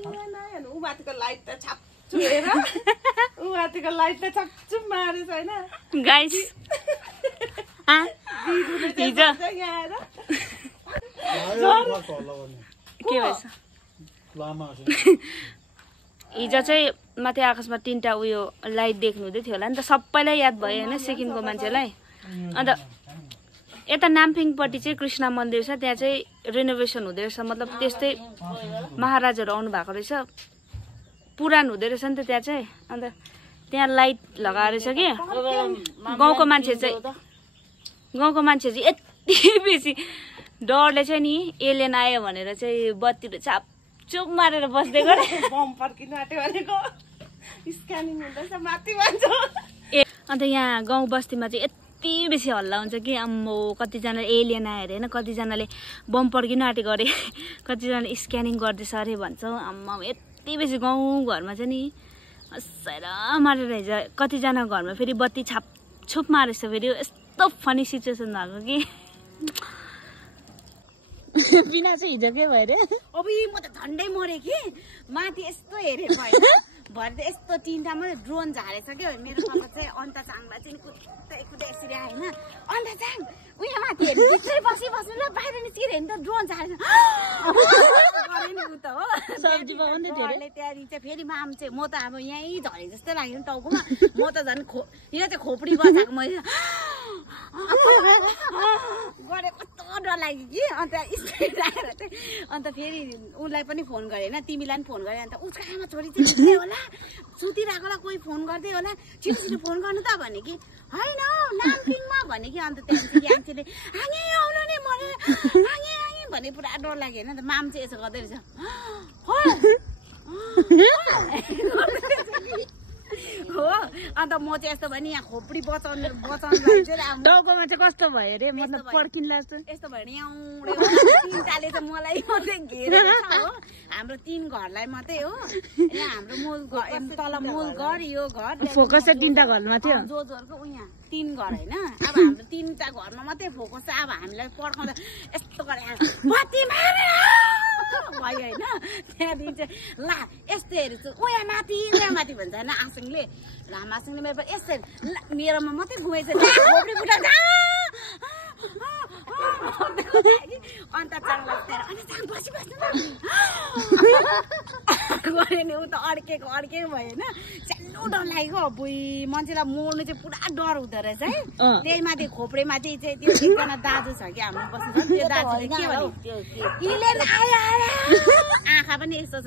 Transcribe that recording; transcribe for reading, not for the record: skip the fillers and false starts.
उमाथिको light त छाप्छु हेर उमाथिको light त छाप्छु मारेछ हैन गाइस हिजो के भएछ हिजो चाहिँ माथि आकाशमा तीनटा उयो लाइट देख्नु हुँदै थियो होला नि त सबैलाई याद भयो हैन सिक्किमको मान्छेलाई अन्त यता नाम्फिङपट्टि चाहिँ कृष्ण मन्दिर छ त्यहाँ चाहिँ रिनोभेसन हुँदै रहेछ मतलब त्यस्तै महाराजहरू आउनु भएको रहेछ पुरानो हुँदै रहेछ नि त त्यहाँ चाहिँ अन्त त्यहाँ लाइट लगाएर रहेछ कि गाउँको मान्छे चाहिँ यति बेसी डरले चाहिँ नि एलियन आयो भनेर चाहिँ बत्तीले छापछुप मारेर बस्दै गरे बम पड्किनु आट्यो भनेको स्क्यानिङ हुँदैछ माथि भन्छ ए अन्त यहाँ गाउँ बस्तीमा चाहिँ यति बेसी हल्ला हुन्छ कि अम्मो कतिजना एलियन आएर होइन कतिजनाले बम पड्किनु आँटेको अरे कतिजनाले स्क्यानिङ गर्दैछ अरे भन्छ अम्मा यति बेसी गाउँ घरमा चाहिँ नि हँसाएर मारेर हिजो कतिजना घरमा फेरि बत्ती छापछुप मारेछ फेरि यस्तो फनी सिचुएसन भएको कि बिना चाहिँ हिजो के भयो अरे अब म त झन्डै मरे कि माथि यस्तो हेरेको होइन भरे त यस्तो तिनटा मात्रै ड्रोन झारेछ क्या मेरो पापा चाहिँ अन्त चाङलाई चाहिँ कुद्दै यसरी आयो होइन अन्त चाङ उयो माथि हेर्नु भित्रै बस्नु ल बाहिर निस्केर हेर्नु त ड्रोन झारेछ गरेन उ त हो सब्जी पकाउँदै थियो अरे त्यहाँदेखि चाहिँ फेरि माम चाहिँ म त अब यहीँ झरे जस्तै लाग्यो नि टाउकोमा म त झन् यहाँ चाहिँ खोपडी बजाएको मैले गरे कस्तो डर लाग्यो कि अन्त स्ट्रेट आएर चाहिँ अन्त फेरि उसलाई पनि फोन गरेँ होइन तिमीलाई पनि फोन गरेँ अन्त उसको आमा छोरी चाहिँ होला सुतिरहेकोलाई कोही फोन गर्दै होला छिटो फोन गर्नु त भने कि होइन नाम्फिङमा भने कि अन्त त्यहाँदेखि आन्टीले आँगे आउनु नि मैले आँगे भने पुरा डर लाग्यो होइन त माम चाहिँ यसो गर्दै रहेछ हो अन्त म चाहिँ यस्तो भने यहाँ खोपडी बचाउनु टाउकोमा चाहिँ कस्तो भयो अरे मतलब पड्किन्ला यस्तो भयो नि तिनटाले चाहिँ मलाई मात्रै घेरेको छ हो हाम्रो 3 घरलाई मात्रै हो यहाँ हाम्रो मूल तल मूल घर यो घर फोकस चाहिँ 3टा घरमा थियो जोजोहरूको उहाँ 3 घर होइन अब हाम्रो 3टा घरमा मात्रै फोकस छ अब हामीलाई पड्काउँदा यस्तो गरे बत्ती मारे भयो होइन त्यहाँदेखि चाहिँ ला यस्तो हेरेछु उहाँ माथि भन्छ होइन आसिङले आसिङले मेरो यस्तो मेरोमा मात्रै गएछ अन्त गऱ्यो नि ऊ त अड्केको भयो होइन सानो डर लाग्यो बुई मान्छेलाई मर्नु चाहिँ पुरा डर हुँदो रहेछ है त्यही माथि खोपडीमाथि चाहिँ त्यो एकजना दाजु छ कि हाम्रो बस्नु त्यो दाजुले के भन्यो आँखा पनि यस्तो छ